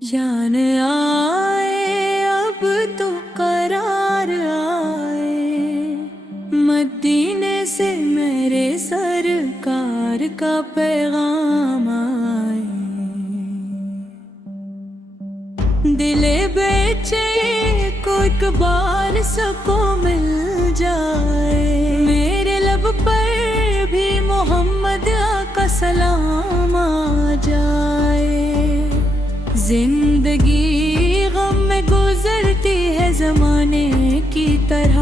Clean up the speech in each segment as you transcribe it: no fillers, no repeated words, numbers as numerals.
जान आए अब तो करार आए, मदीने से मेरे सरकार का पैगाम आए। दिले बेचे को एक बार सको मिल जाए, मेरे लब पर भी मोहम्मद का सलाम आ जाए। जिंदगी गम में गुजरती है जमाने की तरह,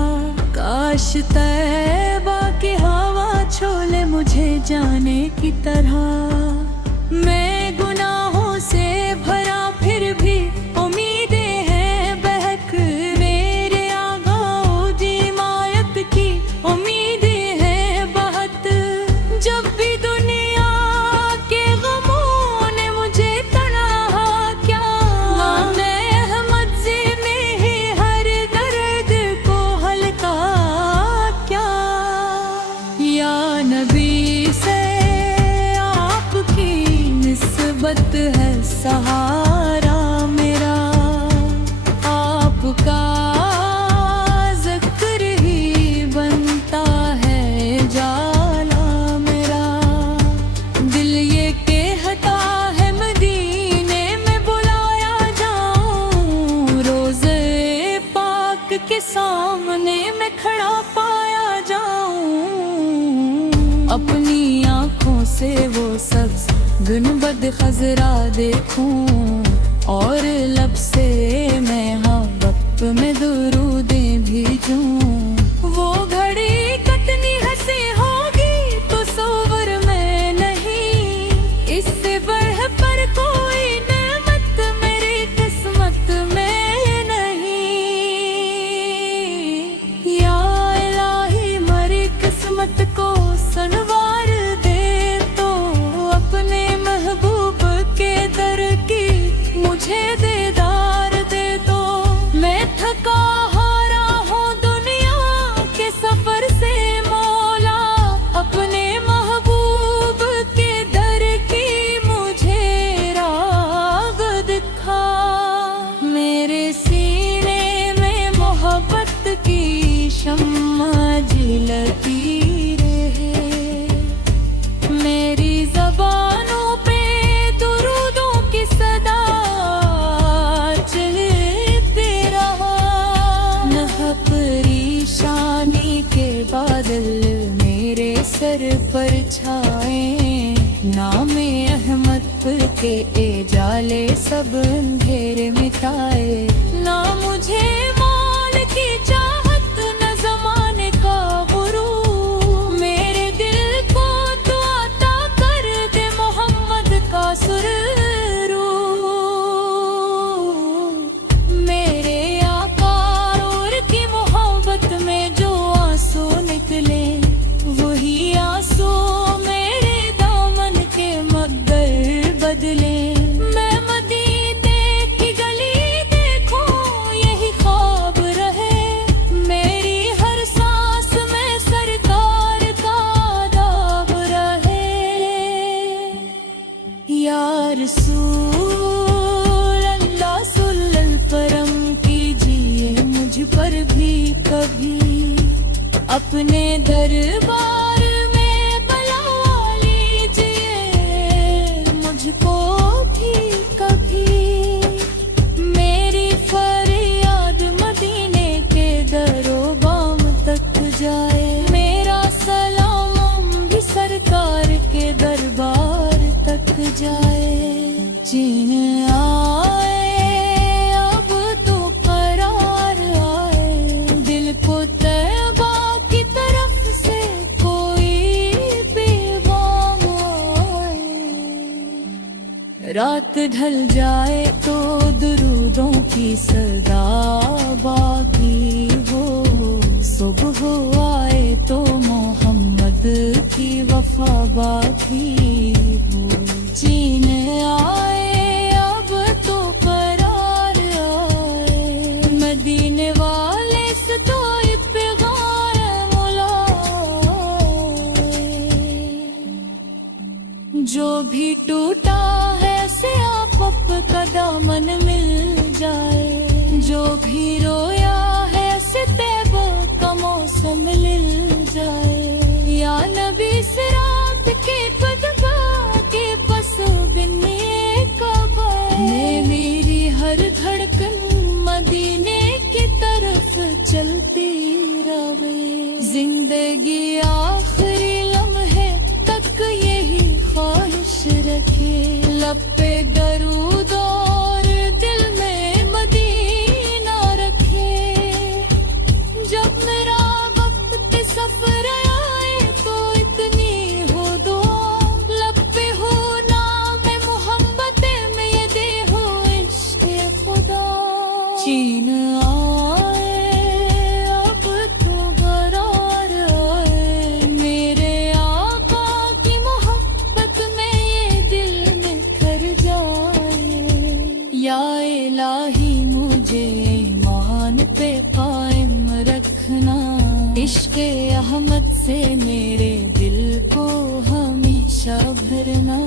काश तैबा की हवा छोले मुझे जाने की तरह। मैं गुनाहों से भरा फिर भी उम्मीदें हैं बहक, मेरे आगाओ जी हिमायत की उम्मीदें हैं बहुत। जब भी दुनिया के गमों ने मुझे तड़ाहा क्या, मैं अहमद से में ही हर दर्द को हल्का क्या। या नबी से आपकी निस्बत है सहारा मेरा, आपका ज़िक्र ही बनता है जाला मेरा। दिल ये कहता है मदीने में बुलाया जाऊं, रोज़े पाक के सामने मैं खड़ा पाया जाऊं। अपनी आँखों से वो सब्ज़ गुनबद खजरा देखूं, और लब से मैं हाँ वक्त में दुरूदें भेजूं। वो घड़ी कितनी हंसी होगी तो सवर में नहीं, इससे बढ़ पर कोई नेमत मेरी किस्मत में नहीं। या इलाही मरी किस्मत को सनवार दे तो, अपने महबूब के दर की मुझे दीदार दे दो। मैं थका हारा हूँ दुनिया के सफर से मौला, अपने महबूब के दर की मुझे राग दिखा। मेरे सीने में मोहब्बत की शम्मा जलती रहे, मेरी ज़बानों पे दुरूदों की सदा चलती रहा। न परेशानी के बादल मेरे सर पर छाए, नामे अहमद के एजाले सब अंधेरे मिटाए। ना मुझे मौल की चाहत न ज़माने का गुरूर, मेरे दिल को तो अता कर दे मोहम्मद का सुरूर। मेरे आका और की मोहब्बत में जो आंसू निकले, वही आंसू मेरे दामन के मगर बदले। मैं मदीने की गली देखूं यही ख्वाब रहे, मेरी हर सांस में सरकार का आदाब रहे। या रसूल अल्लाह सुल्लल परम कीजिए मुझ पर भी कभी, अपने दरबार में बुला लीजिए मुझको भी कभी। मेरी फरियाद मदीने के दरोबाम तक जाए, मेरा सलाम भी सरकार के दरबार तक जाए। चीन आए अब तो करार आए, दिल को तैबा की तरफ से कोई पैगाम आए। रात ढल जाए तो दुरूदों की सदा बागी हो, सुबह आए तो मोहम्मद की वफा बाकी हो। चीन आए अब तो करार आए, मदीने वाले चलती रहे। जिंदगी आखिरी लम्हे तक यही ख्वाहिश रखे, लब पे दरूद और दिल में मदीना रखे। जब मेरा वक्त सफर आए तो इतनी हो दुआ, लब पे हो नाम मोहब्बत में ये दे हो इश्क़ खुदा। चीन आए अब तो बरार आए, मेरे आका की मोहब्बत में ये दिल में खर जाए। या इलाही मुझे ईमान पे कायम रखना, इश्क़ अहमद से मेरे दिल को हमेशा भरना।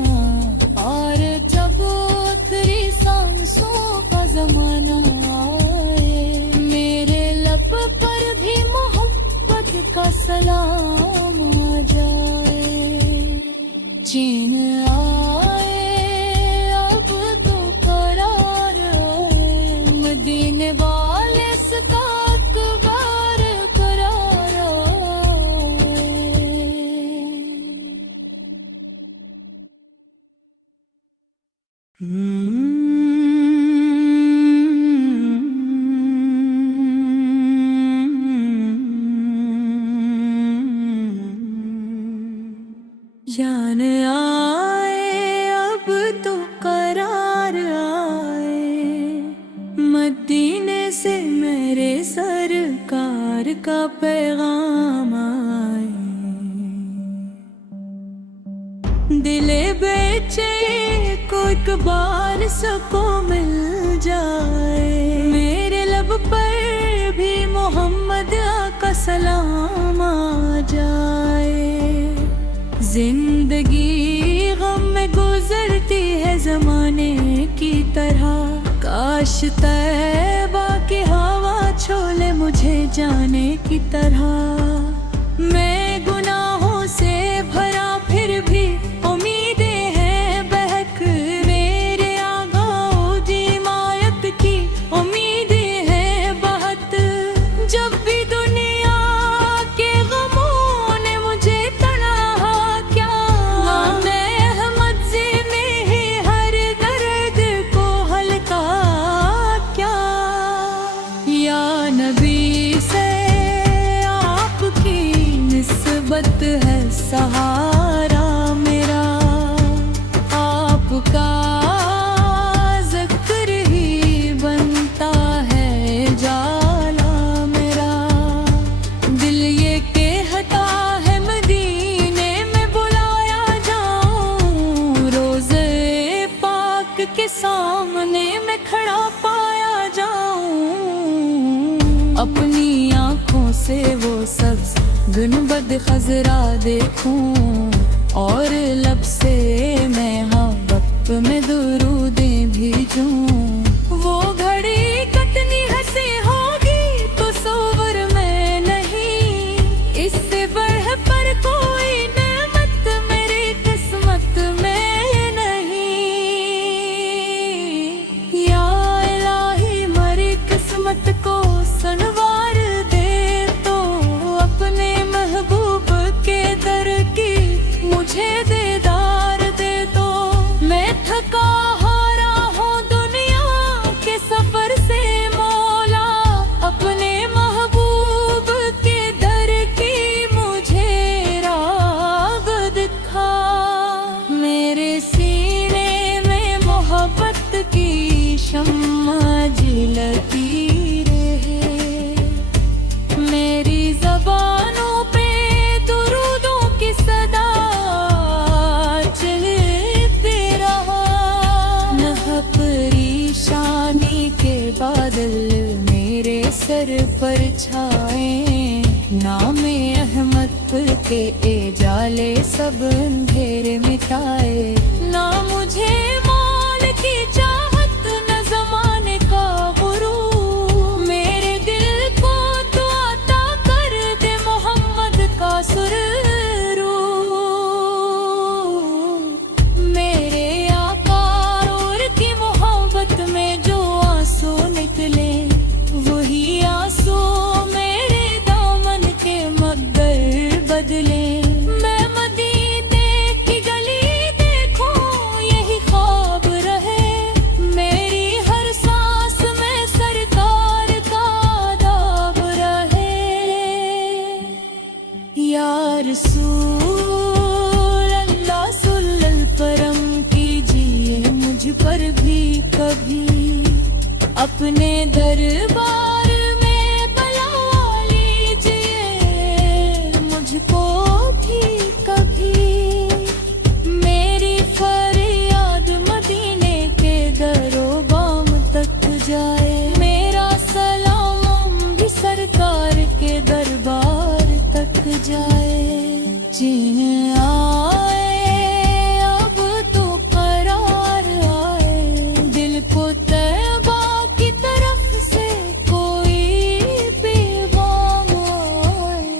और जब आखिरी सांसों का ज़माना आए, मेरे लब पर भी मोहब्बत का सलाम आ जाए। चीन आए अब तो करार आए, मदीने वाले सता अकबर करार आए। जान आए अब तो करार आए, मदीने से मेरे सरकार का पैगाम आए। दिले बेचे को एक बार सबको मिल जाए, मेरे लब पर भी मोहम्मद का सलाम आ जाए। जिंदगी गम में गुजरती है जमाने की तरह, काश तैबा की हवा छोले मुझे जाने की तरह। मैं गुनाहों से भरा फिर भी उम्मीदें हैं बहक, मेरे आगाओ जी मायत की उम्मीदें हैं बहुत। जब भी दुनिया के गमों ने मुझे तड़ा क्या, मैं अहमद से में ही हर दर्द को हल्का क्या। या नबी से आपकी निस्बत है सहारा मेरा, आपका ज़िक्र ही बनता है जाला मेरा। दिल ये कहता है मदीने में बुलाया जाऊं, रोज़े पाक के सामने में खड़ा पाया जाऊं। अपनी आँखों से वो सब्ज़ गुनबद खजरा देखूं, और लब से मैं हाँ वक्त में दुरूदें भेजूं। वो घड़ी कितनी हंसी होगी तो सवर में नहीं, इससे बढ़ पर कोई नेमत मेरी किस्मत में नहीं। या इलाही मेरी किस्मत को संवार दे तो, अपने महबूब के दर की मुझे दीदार दे दो। मैं थका हारा हूँ दुनिया के सफर से मौला, अपने महबूब के दर की मुझे राह दिखा। मेरे सीने में मोहब्बत की शम्मा जलती रहे, मेरी ज़बानों पे दुरूदों की सदा चलती रहा। नह परेशानी के बादल मेरे सर पर छाए, नाम अहमद के एजाले सब अंधेरे मिटाए। ना मुझे माल की चाहत न ज़माने का गुरूर, मेरे दिल को तो अता कर दे मोहम्मद का सुरूर। मेरे आका और की मोहब्बत में जो आंसू निकले, वही आंसू रसूल अल्लाह सुल्लल परम कीजिए मुझ पर भी कभी, अपने दरबार में बुला लीजिए मुझको भी कभी। मेरी फरियाद मदीने के दरोबाम तक जाए, मेरा सलाम भी सरकार के दरबार तक जाए। जिन आए अब तो करार आए, दिल को तैबा की तरफ से कोई पैगाम आए।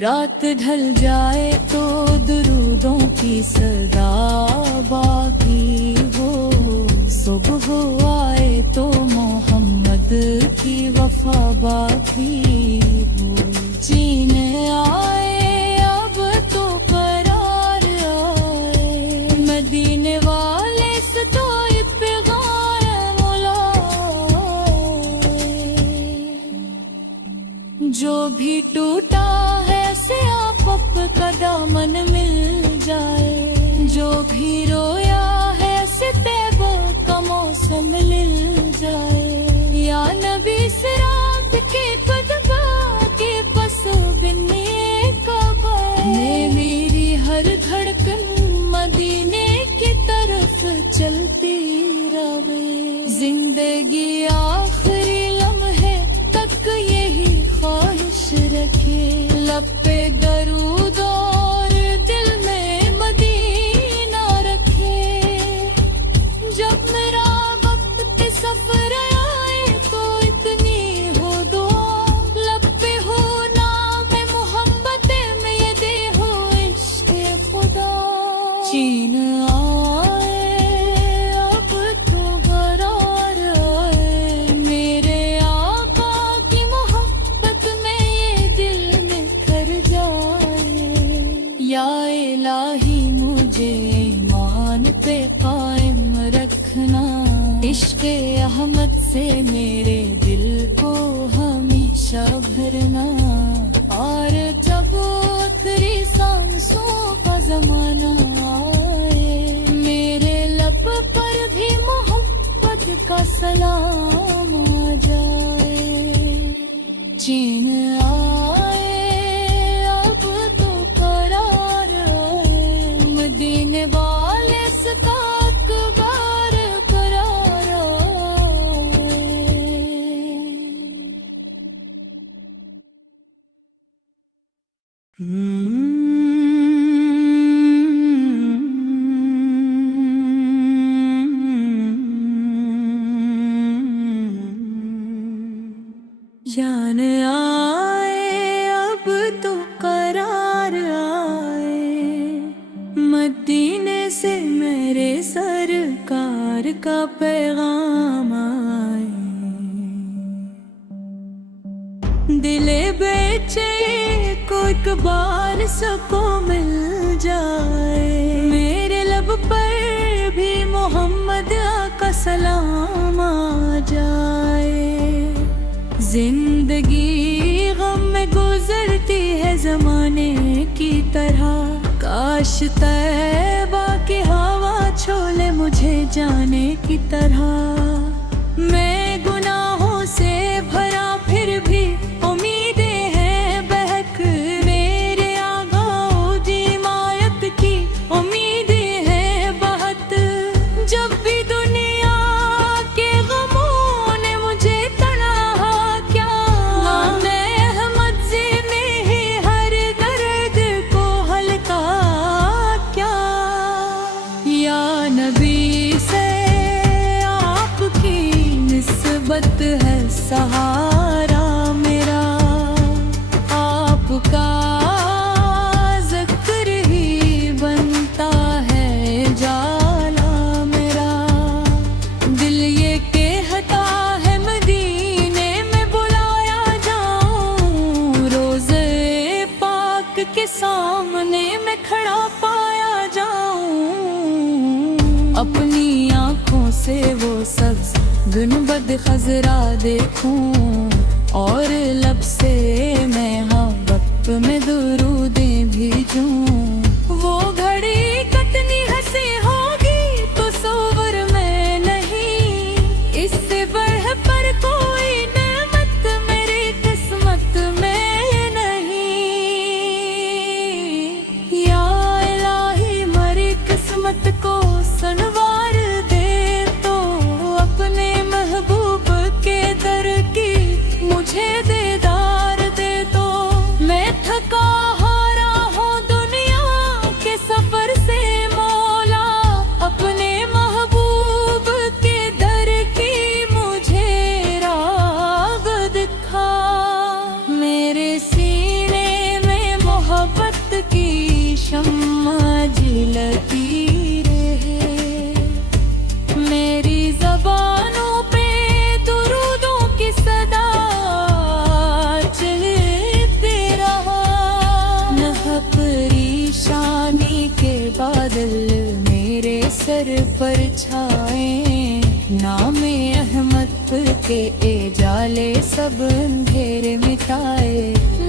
रात ढल जाए तो दुरूदों की सदा बागी हो, सुबह आए तो मोहम्मद की वफा बाकी हो। जीन आए अब तो करार आए, मदीने वाले से तो पैगाम लाए। जो भी टूटा है से आप का दामन मिल जाए, जो भी रोया है से तैबा का मौसम मिल जाए। या नबी सिरात के कदबा के पस बिन्ने काबा में मेरी हर धड़कन मदीने की तरफ चलती रहे। जिंदगी आखिरी लम्हे तक यही ख्वाहिश रखे, लब पे दरूद और दिल में मदीना रखे। जब मेरा वक्त सफर आए तो इतनी हो दुआ, लब पे हो नाम मोहब्बत में ये दे हो इश्क़ खुदा। चीन आए अब तो करार आए, मेरे आका की मोहब्बत में ये दिल में कर जाए। या इलाही मुझे ईमान पे कायम रखना, इश्क़ अहमद से मेरे दिल को हमेशा भरना। और जब आखिरी सांसों का ज़माना आए, मेरे लब पर भी मोहब्बत का सलाम आ जाए। चीन आए अब तो करार आए, मदीने वाले से अकबर करार आए। जान आए अब तो करार आए, मदीने से मेरे सरकार का पैगाम आए। दिले बेचे को एक बार सबको मिल जाए, मेरे लब पर भी मोहम्मद का सलाम आ जाए। जिंदगी गम में गुजरती है जमाने की तरह, काश तैबा की हवा छोले मुझे जाने की तरह। मैं गुनाहों से भरा फिर भी उम्मीदें हैं बहक, मेरे आगाओ जी मायत की उम्मीदें हैं बहुत। जब भी दुनिया के गमों ने मुझे तड़ा क्या, मैं अहमद से में ही हर दर्द को हल्का क्या। या नबी से आपकी निस्बत है सहारा मेरा, आपका ज़िक्र ही बनता है जाला मेरा। दिल ये कहता है मदीने में बुलाया जाऊं, रोज़े पाक के सामने में खड़ा पाया जाऊं। अपनी आँखों से वो सब्ज़ गुनबद खजरा देखूं, और लब से मैं हाँ वक्त में दूर सोचूं वो घड़ी कितनी हंसी होगी तो सवर में नहीं, इससे बढ़ पर कोई नेमत मेरी किस्मत में नहीं। या इलाही मरी किस्मत को संवार दे तो अपने महबूब के दर की मुझे दीदार दे तो। मैं थका हारा हूँ दुनिया के सफर से मौला, अपने महबूब के दर की मुझे राह दिखा। मेरे सीने में मोहब्बत की शम्मा जलती रहे, मेरी ज़बानों पे दुरूदों की सदा चलती रहा। न परेशानी के बादल मेरे सर पर छाए, नाम अहमद के एजाले सब अंधेरे मिटाए।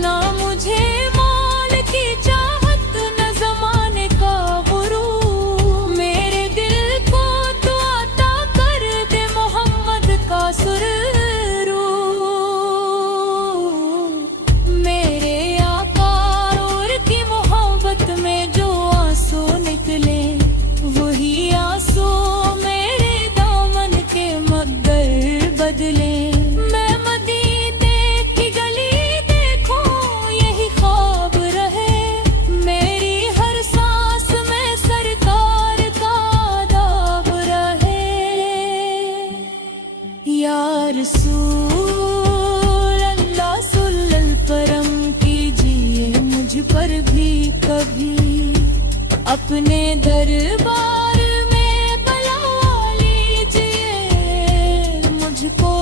ना मुझे माल की चाहत न ज़माने का गुरूर, मेरे दिल को तो अता कर दे मोहम्मद का सुरूर। मेरे आका और की मोहब्बत में जो आंसू निकले, वही आंसू मेरे दामन के मगर बदले। मैं मदीने की गली देखूं यही ख्वाब रहे, मेरी हर सांस में सरकार का आदाब रहे। या रसूल अल्लाह सुल्लल परम कीजिए मुझ पर भी कभी, अपने दरबार में बुला लीजिए मुझको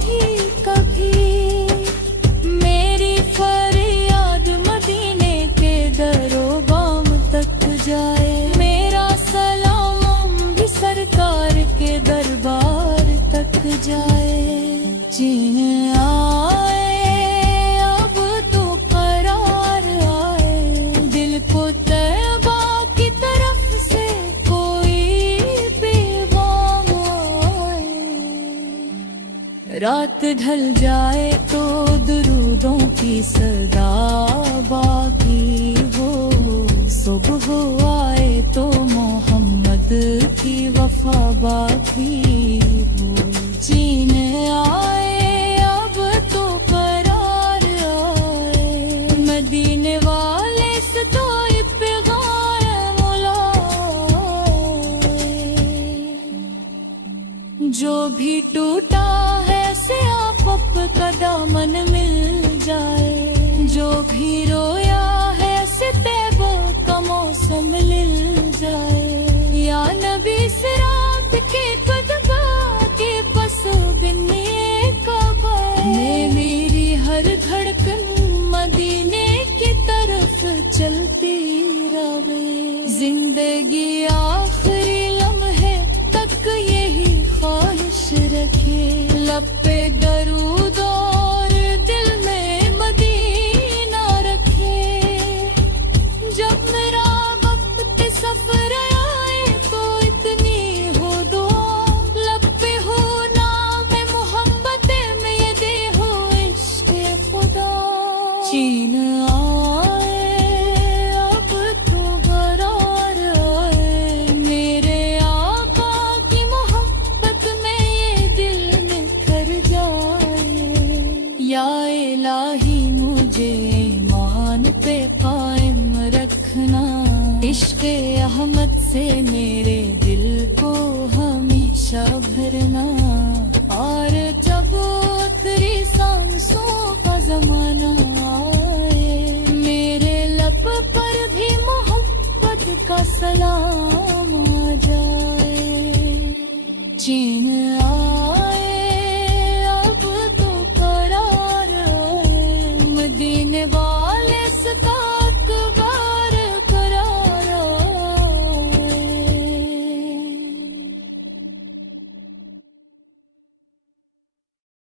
भी कभी। मेरी फरियाद मदीने के दरोबाम तक जाए, मेरा सलाम भी सरकार के दरबार तक जाए। जिन आए अब तो करार आए, दिल को तैबा की तरफ से कोई पैगाम आए। रात ढल जाए तो दुरूदों की सदा बागी हो, सुबह आए तो मोहम्मद की वफा बाकी हो। चीन आए अब तो करार आए, मदीने वाले से तो पैगाम लाए। जो भी टूटा है से आप का दामन मिल जाए, जो भी रोया है से तैबा का मौसम मिल जाए। या नबी सिरात के कदबा के पस बिन्ने का मैं मेरी हर धड़कन मदीने की तरफ चलती रहे। जिंदगी आखिरी लम्हे तक यही ख्वाहिश रखे, लब पे दरूद और दिल में मदीना रखे। जब मेरा वक्त सफर आए तो इतनी हो दुआ, लब पे हो नाम मोहब्बत में ये दे हो इश्क़ खुदा। चीन आए अब तो बरार आए, मेरे आका की मोहब्बत में ये दिल में कर जाए। या इलाही मुझे ईमान पे कायम रखना, इश्क़ अहमद से मेरे दिल को हमेशा भरना। और जब आखिरी सांसों का ज़माना आए, मेरे लब पर भी मोहब्बत का सलाम आ जाए। चीन आए अब तो करार आए, मदीने वाले सका